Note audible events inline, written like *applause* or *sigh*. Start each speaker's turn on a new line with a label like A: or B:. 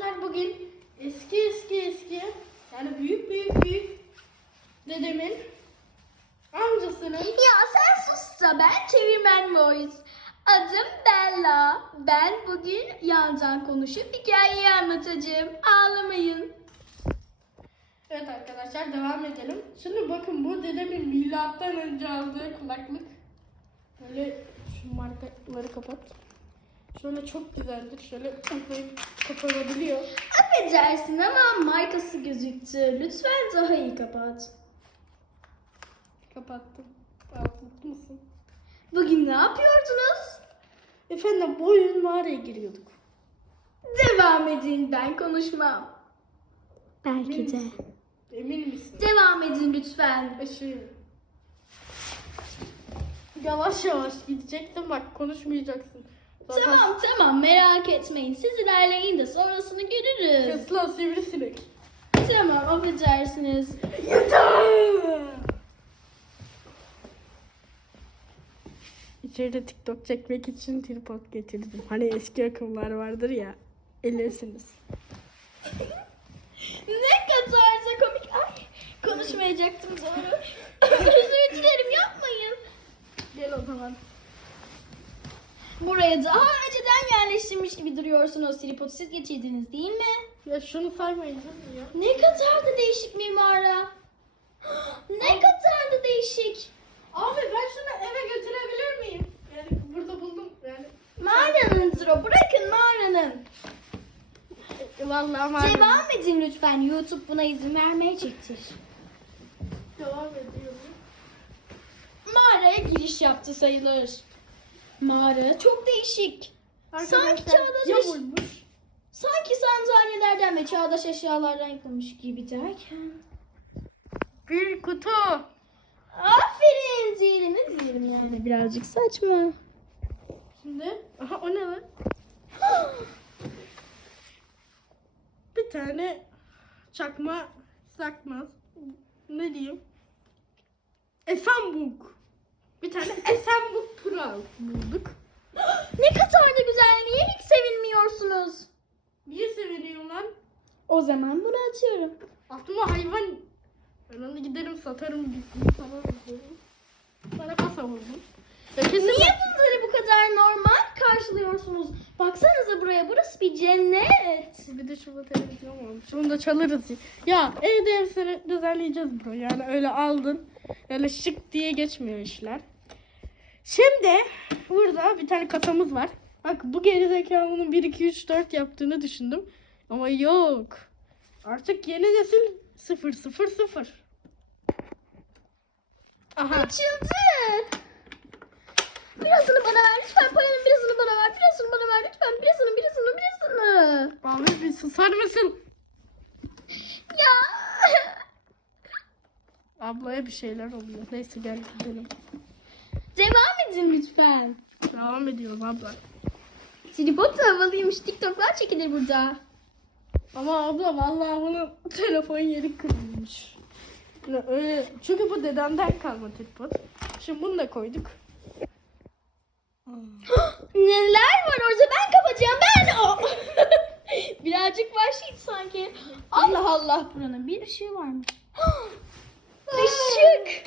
A: arkadaşlar bugün eski eski eski yani büyük büyük büyük dedemin amcasının
B: Ya sen sus da ben çevirmen voice. Adım Bella. Ben bugün yandan konuşup hikayeyi anlatacağım. Ağlamayın.
A: Evet arkadaşlar devam edelim. Şimdi bakın bu dedemin milattan önce aldığı kulaklık. Böyle şu markaları kapat. Şöyle çok güzeldir. Şöyle tıklayıp kapanabiliyor.
B: Affedersin ama markası gözüktü. Lütfen daha iyi kapat.
A: Kapattım. Aa, mutlu musun?
B: Bugün ne yapıyordunuz?
A: Efendim bu oyun mağaraya giriyorduk.
B: Devam edin ben konuşmam. Belki de.
A: Emin misin?
B: Devam edin lütfen.
A: Işığı. Yavaş yavaş gideceksin bak konuşmayacaksın. Zaten
B: Tamam tamam merak etmeyin. Siz ilerleyin de sonrasını görürüz.
A: Kes lan sivrisinek.
B: Tamam affedersiniz.
A: İçeride TikTok çekmek için tripod getirdim. Hani eski akımlar vardır ya. Ellersiniz.
B: Ne kadar da komik. Ay konuşmayacaktım doğru. Özür dilerim yapmayın.
A: Gel o zaman.
B: Buraya daha önceden yerleştirmiş gibi duruyorsunuz. Tripodu siz getirdiniz değil mi?
A: Ya şunu saymayın canım ya.
B: Ne kadar da değişik bir mağara. *gasps* Ne kadar da değişik.
A: Abi ben şunu eve götürebilir miyim? Yani burada buldum yani.
B: Mağaranındır o. Bırakın mağaranın.
A: Vallahi var.
B: Devam edin lütfen. YouTube buna izin vermeyecektir.
A: Devam ediyorum.
B: Mağaraya giriş yaptı sayılır. Mağara çok değişik. Sanki çağdaş
A: yamulmuş.
B: Sanki sandalyelerden ve çağdaş eşyalardan yapılmış gibi derken.
A: Bir kutu.
B: Aferin diyelim ne diyelim yani birazcık saçma.
A: Şimdi aha o ne lan? *gasps* Bir tane çakma sakmaz. Ne diyeyim? Esenbuk. Bir tane Esenbuk Pro bulduk. *gasps*
B: ne kadar da güzel niye hiç sevinmiyorsunuz?
A: Niye seviniyorum lan?
B: O zaman bunu açıyorum.
A: Aklıma hayvan. Ben onu giderim satarım. gittim, satarım. Bana kasa vurdum. Ya kesin
B: Niye bunları bu kadar normal karşılıyorsunuz? Baksanıza buraya burası bir cennet.
A: Bir de şurada televizyon varmış. Onu da çalarız. Ya evde hepsini düzenleyeceğiz bro. Yani öyle aldın. Öyle şık diye geçmiyor işler. Şimdi burada bir tane kasamız var. Bak bu gerizekalının 1, 2, 3, 4 yaptığını düşündüm. Ama yok. Artık yeni nesil 0, 0, 0. Aha.
B: Açıldı. Birazını bana ver lütfen paranın birazını. Birazını bana ver lütfen. Birazını birazını birazını.
A: Abi bir susar mısın?
B: Ya. *laughs*
A: Ablaya bir şeyler oluyor. Neyse gel gidelim.
B: Devam edin lütfen.
A: Devam ediyorum abla.
B: Tripod da havalıymış. TikTok'lar çekilir burada.
A: Ama abla vallahi bunun telefon yeri kırılmış. Öyle, çünkü bu dedemden kalma tripod. Şimdi bunu da koyduk.
B: Neler var orada ben kapatacağım ben o. *laughs* Birazcık vahşi sanki. Allah Allah buranın bir ışığı varmış. *gasps* Işık.